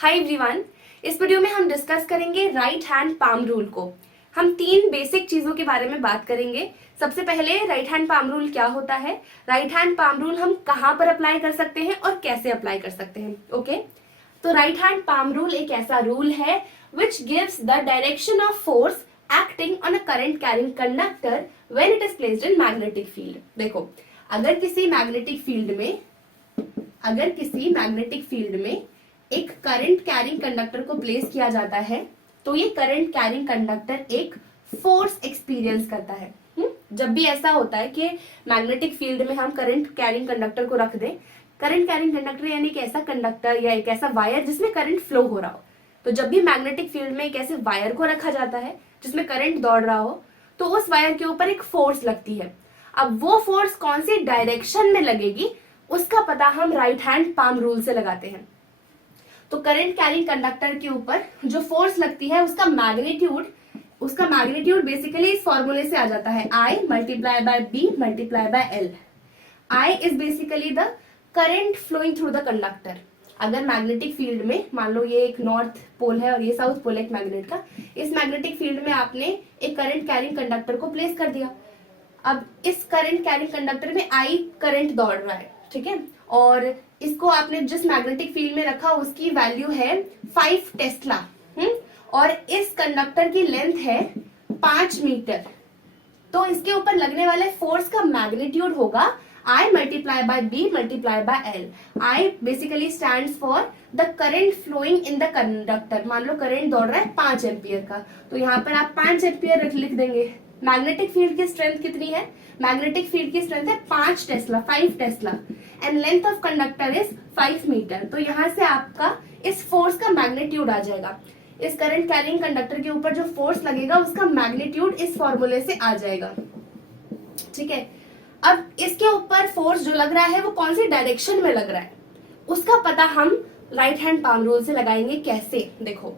Hi everyone, इस video में हम डिस्कस करेंगे राइट हैंड पाम रूल को। हम तीन बेसिक चीजों के बारे में बात करेंगे। सबसे पहले राइट हैंड पाम रूल क्या होता है, राइट हैंड पाम रूल हम कहाँ पर अप्लाई कर सकते हैं और कैसे अप्लाई कर सकते हैं। ओके, तो राइट हैंड पाम रूल एक ऐसा रूल है which gives the direction of force acting on a current carrying conductor when it is placed in magnetic field. देखो, अगर किसी मैग्नेटिक फील्ड में एक करंट कैरिंग कंडक्टर को प्लेस किया जाता है तो ये करंट कैरिंग कंडक्टर एक फोर्स एक्सपीरियंस करता है। जब भी ऐसा होता है कि मैग्नेटिक फील्ड में हम करंट कैरिंग कंडक्टर को रख दें, करंट कैरिंग कंडक्टर यानी कि ऐसा कंडक्टर या एक ऐसा वायर जिसमें करंट फ्लो हो रहा हो, तो जब भी मैग्नेटिक फील्ड में एक ऐसे वायर को रखा जाता है जिसमें करंट दौड़ रहा हो तो उस वायर के ऊपर एक फोर्स लगती है। अब वो फोर्स कौन सी डायरेक्शन में लगेगी उसका पता हम राइट हैंड पाम रूल से लगाते हैं। तो करंट कैरिंग कंडक्टर के ऊपर जो फोर्स लगती है उसका मैग्नीट्यूड बेसिकली इस फॉर्मूले से आ जाता है, I multiply by B multiply by L। I is basically the current flowing through the conductor. अगर मैग्नेटिक फील्ड में, मान लो ये एक नॉर्थ पोल है और ये साउथ पोल है एक मैग्नेट का, इस मैग्नेटिक फील्ड में आपने एक करंट कैरिंग कंडक्टर को प्लेस कर दिया। अब इस करंट कैरिंग कंडक्टर में I करंट दौड़ रहा है, ठीक है, और इसको आपने जिस मैग्नेटिक फील्ड में रखा उसकी वैल्यू है 5 टेस्ला, और इस कंडक्टर की लेंथ है 5 मीटर। तो इसके ऊपर लगने वाले फोर्स का मैग्नीट्यूड होगा I multiply by B multiply by L। I basically stands for the current flowing in the conductor. मान लो करंट दौड़ रहा है 5 एम्पियर का, तो यहाँ पर आप 5 एम्पियर लिख देंगे। मैग्नेटिक फील्ड की स्ट्रेंथ कितनी है, मैग्नेटिक फील्ड की स्ट्रेंथ है 5 tesla and length of conductor is 5 metre. तो यहाँ से आपका इस फोर्स का मैग्नीट्यूड आ जाएगा। इस करंट कैरिंग कंडक्टर के ऊपर जो फोर्स लगेगा उसका मैग्नीट्यूड इस फॉर्मूले से आ जाएगा, ठीक है। अब इसके ऊपर फोर्स जो लग रहा है वो कौन सी डायरेक्शन में लग रहा है उसका पता हम राइट हैंड पाम रूल से लगाएंगे। कैसे, देखो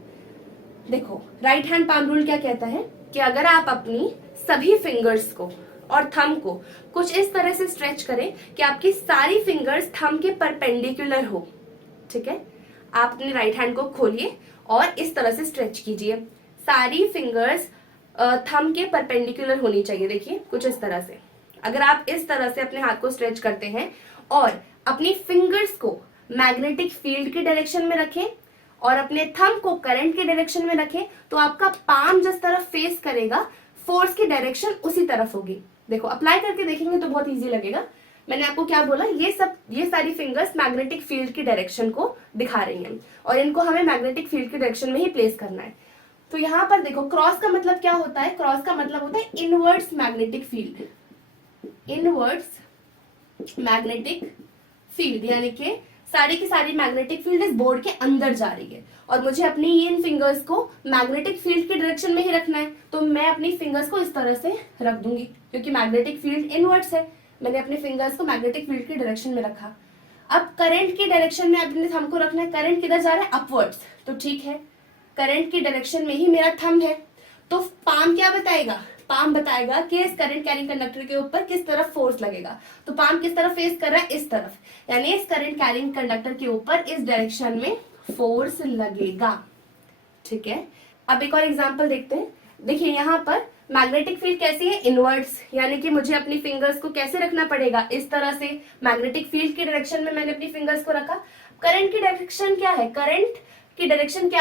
राइट हैंड पाम रूल क्या कहता है कि अगर आप अपनी सभी फिंगर्स को और थंब को कुछ इस तरह से स्ट्रेच करें कि आपकी सारी फिंगर्स थंब के परपेंडिकुलर हो, ठीक है। आप अपने राइट हैंड को खोलिए और इस तरह से स्ट्रेच कीजिए, सारी फिंगर्स थंब के परपेंडिकुलर होनी चाहिए। देखिए कुछ इस तरह से, अगर आप इस तरह से अपने हाथ को स्ट्रेच करते हैं और अपनी फिंगर्स को मैग्नेटिक फील्ड की डायरेक्शन में रखें और अपने थंब को करंट की डायरेक्शन में रखें, तो आपका पाम जिस तरफ फेस करेगा फोर्स की डायरेक्शन उसी तरफ होगी। देखो अप्लाई करके देखेंगे तो बहुत इजी लगेगा। मैंने आपको क्या बोला, ये सारी फिंगर्स मैग्नेटिक फील्ड की डायरेक्शन को दिखा रही हैं और इनको हमें मैग्नेटिक फील्ड की डायरेक्शन में ही प्लेस करना है। तो यहाँ पर देखो क्रॉस का मतलब क्या होता है, क्रॉस का मतलब होता है inwards magnetic field, inwards magnetic field, यानी कि सारी की सारी मैग्नेटिक फील्ड इस बोर्ड के अंदर जा रही है और मुझे अपनी इन फिंगर्स को मैग्नेटिक फील्ड की डायरेक्शन में ही रखना है। तो मैं अपनी फिंगर्स को इस तरह से रख दूंगी क्योंकि मैग्नेटिक फील्ड इनवर्ड्स है, मैंने अपने फिंगर्स को मैग्नेटिक फील्ड की डायरेक्शन में रखा। अब करंट की डायरेक्शन में अपने थंब को रखना है, करंट किधर जा रहा है, अपवर्ड्स, तो ठीक है करंट की डायरेक्शन में ही मेरा थंब है। तो पाम क्या बताएगा, पाम बताएगा कि इस करंट कैरिंग कंडक्टर के ऊपर किस तरफ फोर्स लगेगा। तो पाम किस तरफ फेस कर रहा है, इस तरफ, यानी इस करंट कैरिंग कंडक्टर के ऊपर इस डायरेक्शन में फोर्स लगेगा, ठीक है। अब एक और एग्जांपल देखते हैं। देखिए यहाँ पर मैग्नेटिक फील्ड कैसी है, इनवर्ड्स, यानी कि मुझे अपनी फिंगर्स को कैसे रखना पड़ेगा, इस तरह से मैग्नेटिक फील्ड की डायरेक्शन में मैंने अपनी फिंगर्स को रखा। करंट की डायरेक्शन क्या है,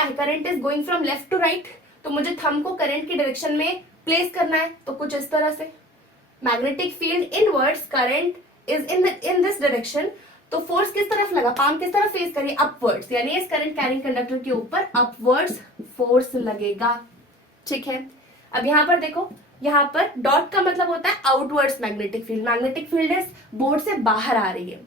current is going from left to right, तो मुझे थंब को करंट की डायरेक्शन में प्लेस करना है, तो कुछ इस तरह से। Magnetic field inwards, current is in this direction, तो फोर्स किस तरफ लगा, पाम किस तरफ फेस करिए, अपवर्ड्स, यानी इस करंट कैरिंग कंडक्टर के ऊपर अपवर्ड्स फोर्स लगेगा, ठीक है। अब यहाँ पर देखो, यहाँ पर डॉट का मतलब होता है आउटवर्ड्स मैग्नेटिक फील्ड इस बोर्ड से बाहर आ रही है।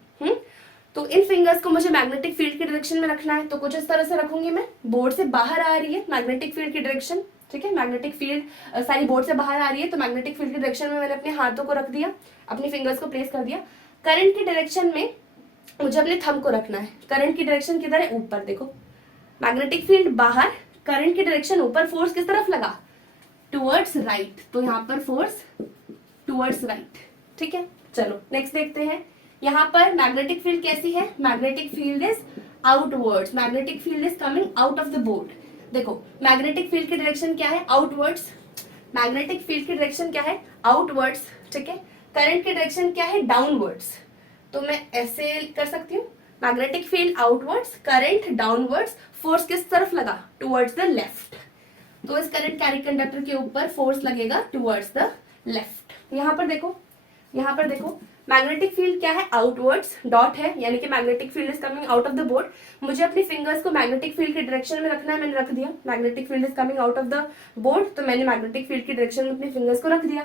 तो इन फिंगर्स को मुझे मैग्नेटिक फील्ड की डायरेक्शन में रखना है, तो कुछ इस तरह से रखूंगी मैं, बोर्ड से बाहर आ रही है मैग्नेटिक फील्ड की डायरेक्शन, ठीक है। मैग्नेटिक फील्ड सारी बोर्ड से बाहर आ रही है, तो मैग्नेटिक फील्ड की डायरेक्शन में मैंने अपने हाथों को रख दिया, अपनी फिंगर्स को प्लेस कर दिया। करंट की डायरेक्शन में मुझे अपने थंब को रखना है, करंट की डायरेक्शन किधर है, ऊपर, देखो मैग्नेटिक फील्ड बाहर, करंट की डायरेक्शन ऊपर, फोर्स किस तरफ लगा, टुवर्ड्स राइट, तो यहाँ पर फोर्स टुवर्ड्स राइट, ठीक है। चलो नेक्स्ट देखते हैं। यहाँ पर मैग्नेटिक फील्ड कैसी है, magnetic field is outwards, magnetic field is coming out of the board. देखो मैग्नेटिक फील्ड की डायरेक्शन क्या है, आउटवर्ड्स, मैग्नेटिक फील्ड की डायरेक्शन क्या है, आउटवर्ड्स, ठीक है। करंट की डायरेक्शन क्या है, डाउनवर्ड्स। तो मैं ऐसे कर सकती हूँ, magnetic field outwards, current downwards, force किस तरफ लगा, टुवर्ड्स द लेफ्ट। तो इस करंट कैरी कंडक्टर के ऊपर फोर्स लगेगा टुवर्ड्स द लेफ्ट। यहाँ पर देखो, यहाँ पर देखो मैग्नेटिक फील्ड क्या है, आउटवर्ड्स, डॉट है, यानी कि magnetic field is coming out of the board. मुझे अपनी फिंगर्स को मैग्नेटिक फील्ड की डायरेक्शन में रखना है, मैंने रख दिया। Magnetic field is coming out of the board, तो मैंने मैग्नेटिक फील्ड की डायरेक्शन में अपनी फिंगर्स को रख दिया।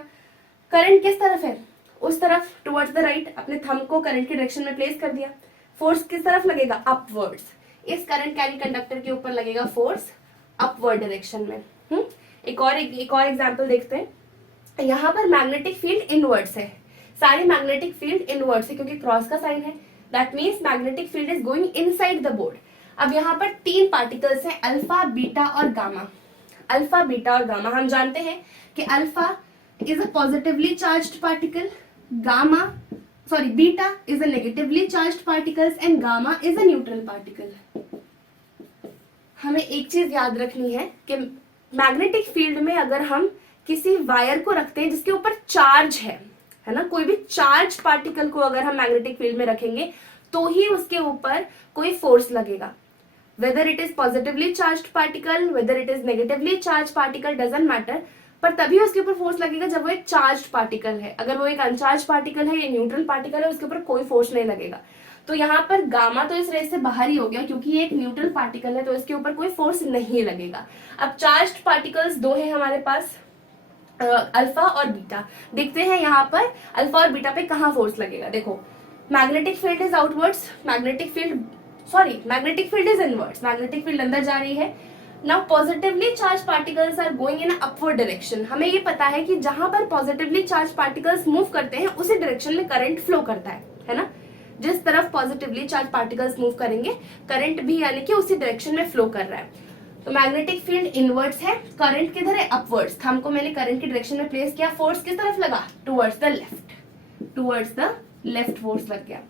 करंट किस तरफ है, उस तरफ, टुवर्ड्स द राइट। अपने थंब को करंट की डायरेक्शन में प्लेस कर दिया। फोर्स किस तरफ लगेगा, अपवर्ड्स। इस करंट कैरी कंडक्टर के ऊपर लगेगा फोर्स अपवर्ड डायरेक्शन में। एक और एग्जांपल देखते हैं। यहाँ पर मैग्नेटिक फील्ड इनवर्ड्स है, सारी मैग्नेटिक फील्ड इनवर्ड्स है क्योंकि क्रॉस का साइन है। That means magnetic field is going inside the board. अब यहाँ पर 3 पार्टिकल्स हैं, अल्फा, बीटा और गामा। अल्फा, बीटा और गामा, हम जानते हैं कि alpha is a positively charged particle, beta is a negatively charged particles and gamma is a neutral particle। हमें एक चीज याद रखनी है कि मैग्नेटिक फील्ड में अगर हम किसी वायर को रखते हैं जिसके ऊपर चार्ज है ना, कोई भी चार्ज पार्टिकल को अगर हम मैग्नेटिक फील्ड में रखेंगे तो ही उसके ऊपर कोई फोर्स लगेगा। Whether it is positively charged particle, whether it is negatively charge particle, doesn't matter, पर तभी उसके ऊपर फोर्स लगेगा जब वो एक चार्ज्ड पार्टिकल है। अगर वो एक अनचार्ज पार्टिकल है या न्यूट्रल पार्टिकल है, उसके ऊपर कोई फोर्स नहीं लगेगा। तो यहाँ पर गामा तो इस रेस से बाहर ही हो गया क्योंकि ये एक न्यूट्रल पार्टिकल है, तो इसके ऊपर कोई फोर्स नहीं लगेगा। अब चार्ज्ड पार्टिकल्स 2 है हमारे पास, अल्फा और बीटा। देखते हैं यहाँ पर अल्फा और बीटा पे कहाँ फोर्स लगेगा। देखो magnetic field is outwards, magnetic field is inwards, magnetic field अंदर जा रही है। Now positively charge particles are going in upward direction. हमें ये पता है कि जहां पर पॉजिटिवली चार्ज पार्टिकल्स मूव करते हैं उसी डायरेक्शन में करंट फ्लो करता है ना। जिस तरफ पॉजिटिवली चार्ज पार्टिकल्स मूव करेंगे करंट भी यानी कि उसी डायरेक्शन में फ्लो कर रहा है। तो मैग्नेटिक फील्ड इनवर्ड्स है, करंट किधर है, अपवर्ड्स। थंब को मैंने करंट की डायरेक्शन में प्लेस किया, फोर्स किस तरफ लगा, टुवर्ड्स द लेफ्ट फोर्स लग गया।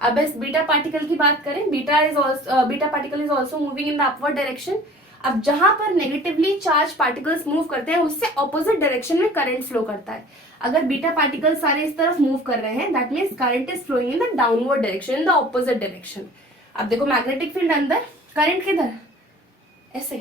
अब इस बीटा पार्टिकल की बात करें, beta particle is also moving in the upward direction. अब जहां पर नेगेटिवली चार्ज पार्टिकल्स मूव करते हैं उससे ऑपोजिट डायरेक्शन में करंट फ्लो करता है। अगर बीटा पार्टिकल्स सारे इस तरफ मूव कर रहे हैं that means current is flowing in the downward direction, in the opposite direction. अब देखो मैग्नेटिक फील्ड अंदर, करंट किधर, ऐसे,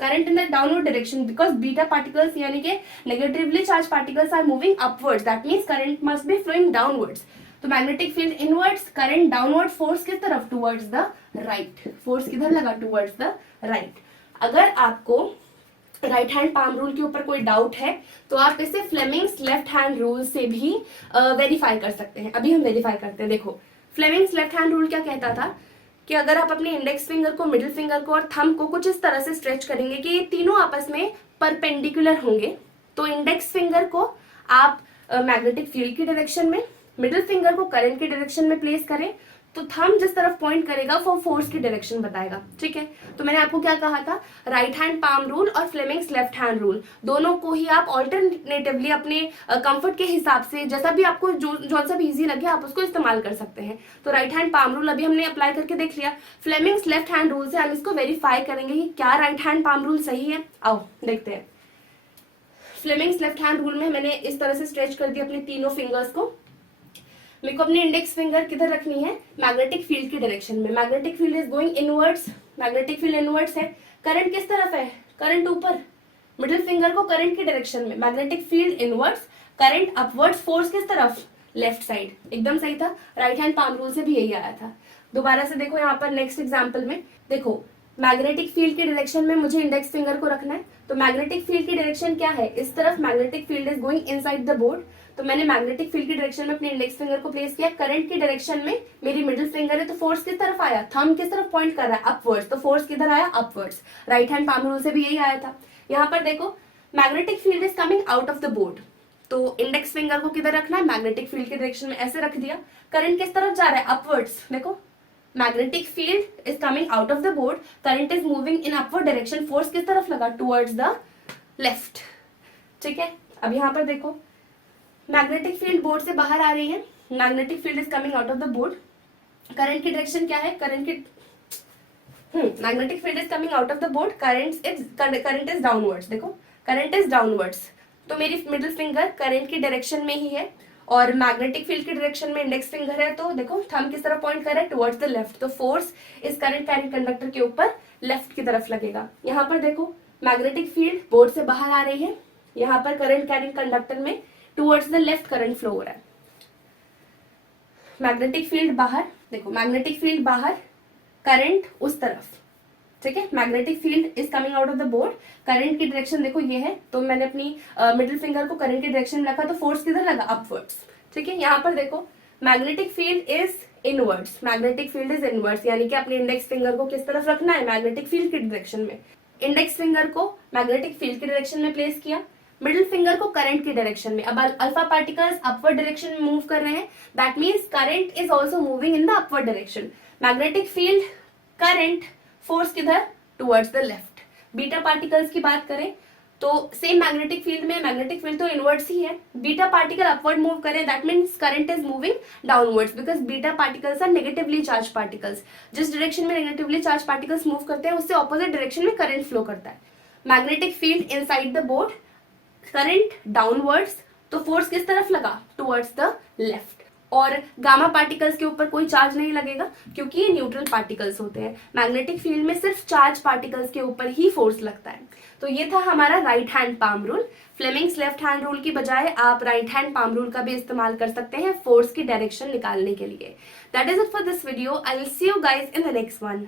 current in the downward direction because beta particles यानी कि negatively charge particles are moving upwards, that means current must be flowing downwards. तो magnetic field inwards, current downward, force किस तरफ, टुवर्ड्स द राइट। फोर्स किधर लगा, towards the right. अगर आपको right hand palm rule के ऊपर कोई डाउट है तो आप इसे फ्लेमिंग्स लेफ्ट हैंड रूल से भी वेरीफाई कर सकते हैं। अभी हम वेरीफाई करते हैं। देखो फ्लेमिंग्स लेफ्ट हैंड रूल क्या कहता था कि अगर आप अपने इंडेक्स फिंगर को, मिडिल फिंगर को और थंब को कुछ इस तरह से स्ट्रेच करेंगे कि ये तीनों आपस में परपेंडिकुलर होंगे, तो इंडेक्स फिंगर को आप मैग्नेटिक फील्ड की डायरेक्शन में, मिडिल फिंगर को करंट की डायरेक्शन में प्लेस करें तो थंब जिस तरफ पॉइंट करेगा वो फोर्स की डायरेक्शन बताएगा। ठीक है, तो मैंने आपको क्या कहा था, राइट हैंड पाम रूल और फ्लेमिंग्स लेफ्ट हैंड रूल दोनों को ही आप ऑल्टरनेटिवली अपने कंफर्ट के हिसाब से, जैसा भी आपको जो सा भी इजी लगे आप उसको इस्तेमाल कर सकते हैं। तो राइट हैंड पाम रूल अभी हमने अप्लाई करके देख लिया। फ्लेमिंग्स लेफ्ट हैंड रूल से हम इसको वेरीफाई करेंगे कि क्या राइट हैंड पाम रूल सही है। आओ देखते हैं। फ्लेमिंग्स लेफ्ट हैंड रूल में मैंने इस तरह से स्ट्रेच कर दिया अपने तीनों फिंगर्स को। मेरे को अपनी इंडेक्स फिंगर किधर रखनी है, मैग्नेटिक फील्ड की डायरेक्शन में। Magnetic field is going inwards, magnetic field inwards है। करंट किस तरफ है, करंट ऊपर, मिडिल फिंगर को करंट की डायरेक्शन में, magnetic field inwards, current upwards, force किस तरफ, लेफ्ट साइड। एकदम सही था, राइट हैंड पाम रूल से भी यही आया था। दोबारा से देखो यहाँ पर नेक्स्ट एग्जाम्पल में, देखो मैग्नेटिक फील्ड की डायरेक्शन में मुझे इंडेक्स फिंगर को रखना है। तो मैग्नेटिक फील्ड की डायरेक्शन क्या है, इस तरफ magnetic field is going inside the board. तो मैंने मैग्नेटिक फील्ड की डायरेक्शन में अपने इंडेक्स फिंगर को प्लेस किया। करंट की डायरेक्शन में मेरी मिडिल फिंगर है, तो फोर्स किस तरफ आया, थंब किस तरफ पॉइंट कर रहा है, अपवर्ड्स, तो फोर्स किधर आया, upwards. Right hand palm rule से भी यही आया था। यहाँ पर देखो magnetic field is coming out of the board, तो इंडेक्स फिंगर को किधर रखना है, मैग्नेटिक फील्ड की डायरेक्शन में ऐसे रख दिया। करंट किस तरफ जा रहा है, अपवर्ड्स। देखो magnetic field is coming out of the board, current is moving in upward direction, force किस तरफ लगा, टुवर्ड्स द लेफ्ट। ठीक है, अब यहाँ पर देखो मैग्नेटिक फील्ड बोर्ड से बाहर आ रही है, magnetic field is coming out of the board. Current की डायरेक्शन क्या है, करंट की magnetic field is coming out of the board, current is downwards, देखो करंट इज डाउनवर्ड्स, तो मेरी मिडिल फिंगर करंट की डायरेक्शन में ही है और मैग्नेटिक फील्ड की डायरेक्शन में इंडेक्स फिंगर है, तो देखो थंब किस तरफ पॉइंट कर रहा है, टुवर्ड्स द लेफ्ट, तो फोर्स इस करंट कैरिंग कंडक्टर के ऊपर लेफ्ट की तरफ लगेगा। यहाँ पर देखो मैग्नेटिक फील्ड बोर्ड से बाहर आ रही है, यहाँ पर करंट कैरिंग कंडक्टर में towards the left current flow हो रहा है। मैग्नेटिक फील्ड बाहर, देखो मैग्नेटिक फील्ड बाहर, करंट उस तरफ, ठीक है। Magnetic field is coming out of the board, current की डायरेक्शन देखो ये है, तो मैंने अपनी मिडिल फिंगर को करंट की डायरेक्शन में रखा, तो फोर्स किधर लगा, अपवर्ड्स, ठीक है। यहाँ पर देखो magnetic field is inwards, magnetic field is inwards, यानी कि अपने इंडेक्स फिंगर को किस तरफ रखना है, मैग्नेटिक फील्ड की डायरेक्शन में। इंडेक्स फिंगर को मैग्नेटिक फील्ड की डायरेक्शन में प्लेस किया, मिडिल फिंगर को करंट की डायरेक्शन में। अब अल्फा पार्टिकल्स अपवर्ड डायरेक्शन में मूव कर रहे हैं, that means current is also moving in the upward direction. Magnetic field, current, force किधर, towards the left. Beta particles की बात करें तो सेम मैग्नेटिक फील्ड में, मैग्नेटिक फील्ड तो इनवर्ड्स ही है, बीटा पार्टिकल अपवर्ड मूव करें, that means current is moving downwards, because beta particles are negatively charge particles. जिस डायरेक्शन में नेगेटिवली चार्ज पार्टिकल्स मूव करते हैं उससे ऑपोजिट डायरेक्शन में करंट फ्लो करता है। Magnetic field inside the board, current downwards, तो फोर्स किस तरफ लगा, टुवर्ड्स द लेफ्ट। और गामा पार्टिकल्स के ऊपर कोई चार्ज नहीं लगेगा क्योंकि ये न्यूट्रल पार्टिकल्स होते हैं। मैग्नेटिक फील्ड में सिर्फ चार्ज पार्टिकल्स के ऊपर ही फोर्स लगता है। तो ये था हमारा right hand palm rule. Fleming's left hand rule की बजाय आप राइट हैंड पाम रूल का भी इस्तेमाल कर सकते हैं फोर्स की डायरेक्शन निकालने के लिए। That is it for this video. I will see you guys in the next one.